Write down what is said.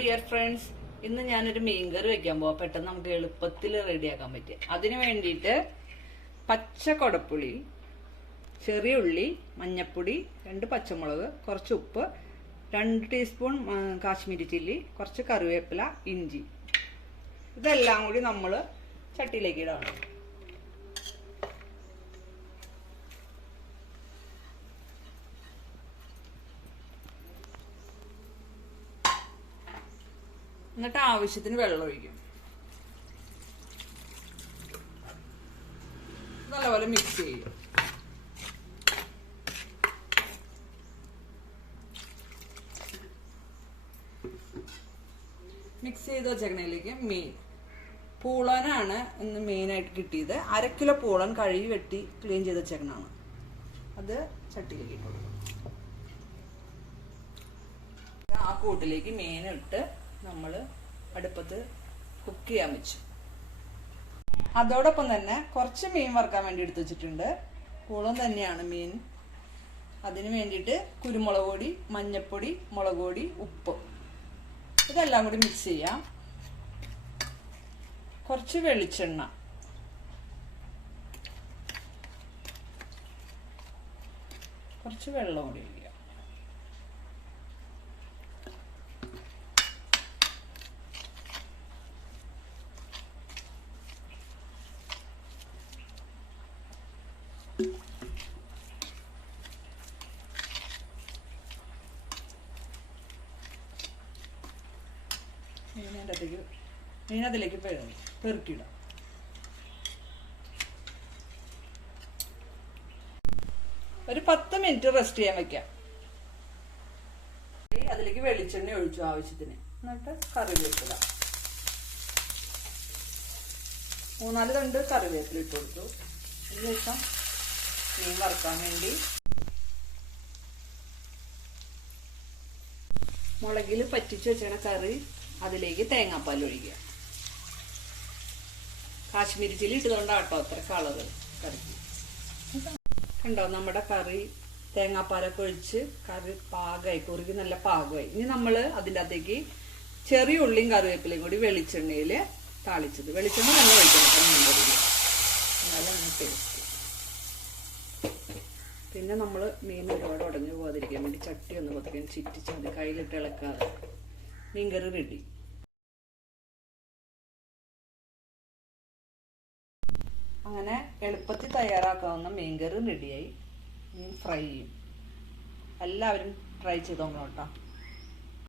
Dear friends, ഇന്ന് ഞാനൊരു മീൻകറി വെക്കാൻ പോവാം. പെട്ടെന്ന് നമുക്ക് എളുപ്പത്തിൽ റെഡിയാക്കാൻ പറ്റും. അതിന് വേണ്ടിയിട്ട് പച്ച കൊടപ്പുളി, ചെറിയ ഉള്ളി, മഞ്ഞപ്പൊടി, 2 പച്ചമുളക്, കുറച്ച് ഉപ്പ്, 2 ടീസ്പൂൺ കാശ്മീരി ചില്ലി, കുറച്ച് കറിവേപ്പില, ഇഞ്ചി, ഇതെല്ലാം കൂടി നമ്മൾ ചട്ടിയിലേക്ക് ഇടണം. എന്നിട്ട് ആവശ്യത്തിന് വെള്ളം ഒഴിക്കും. നല്ലപോലെ മിക്സ് ചെയ്യും. മിക്സ് ചെയ്ത് വെച്ചേക്കണേലേക്ക് മീൻ പൂളനാണ് ഇന്ന് മെയിനായിട്ട് കിട്ടിയത്. 1/2 കിലോ പൂളൻ കഴുകി വെട്ടി ക്ലീൻ ചെയ്ത് വെച്ചേക്കണാണ്. അത് ചട്ടിയിലേക്ക് ഇട്ട് കൊടുക്കും. ആ കൂട്ടിലേക്ക് മീനിട്ട് നമ്മൾ അടുപ്പത്ത് കുക്ക് ചെയ്യാൻ വെച്ചു. അതോടൊപ്പം തന്നെ കുറച്ച് മീൻ വറുക്കാൻ വേണ്ടി എടുത്തു വെച്ചിട്ടുണ്ട്. പൂളം തന്നെയാണ് മീൻ. അതിന് വേണ്ടിയിട്ട് കുരുമുളക് പൊടി, മഞ്ഞൾപ്പൊടി, മുളക് പൊടി, ഉപ്പ്, ഇതെല്ലാം കൂടി മിക്സ് ചെയ്യാം. കുറച്ച് വെളിച്ചെണ്ണ, കുറച്ച് വെള്ളം കൂടി ഒഴിക്കുക. മീനതിലേക്ക് പെറുക്കിയിടാം. ഒരു 10 മിനിറ്റ് റെസ്റ്റ് ചെയ്യാൻ വെക്കാം. അതിലേക്ക് വെളിച്ചെണ്ണ ഒഴിച്ചു ആവശ്യത്തിന്. എന്നിട്ട് കറിവേപ്പില, 3-4 തണ്ട് കറിവേപ്പില ഇട്ട് കൊടുത്തു. അതിനുശേഷം മീൻ വറുക്കാൻ വേണ്ടി മുളകിൽ പറ്റിച്ചു വെച്ച കറി അതിലേക്ക് തേങ്ങാപ്പാൽ ഒഴിക്കുക. കാശ്മീരി ചില്ലി ഇട്ടുകൊണ്ടാട്ടോ അത്ര കളറ് കറിക്ക്. കണ്ടോ, നമ്മുടെ കറി തേങ്ങാപ്പാലൊക്കെ ഒഴിച്ച് കറി പാകമായി, കുറുകി നല്ല പാകമായി. ഇനി നമ്മൾ അതിൻ്റെ അകത്തേക്ക് ചെറിയ ഉള്ളിയും കറിവേപ്പിലയും കൂടി വെളിച്ചെണ്ണയിൽ താളിച്ചത്. വെളിച്ചെണ്ണ നല്ല ഒഴിക്കണം, നല്ല ടേസ്റ്റ്. പിന്നെ നമ്മൾ മീൻ ഒരുപാട് ഉടഞ്ഞു പോകാതിരിക്കാൻ വേണ്ടി ചട്ടി ഒന്ന് പതുക്കാൻ ചിറ്റിച്ച് മതി, കയ്യിലിട്ട് ഇളക്കാതെ. മീൻകറി റെഡി. അങ്ങനെ എളുപ്പത്തിൽ തയ്യാറാക്കാവുന്ന മീൻകറി റെഡിയായി. മീൻ ഫ്രൈ ചെയ്യും. എല്ലാവരും ട്രൈ ചെയ്ത് നോക്കണം കേട്ടോ.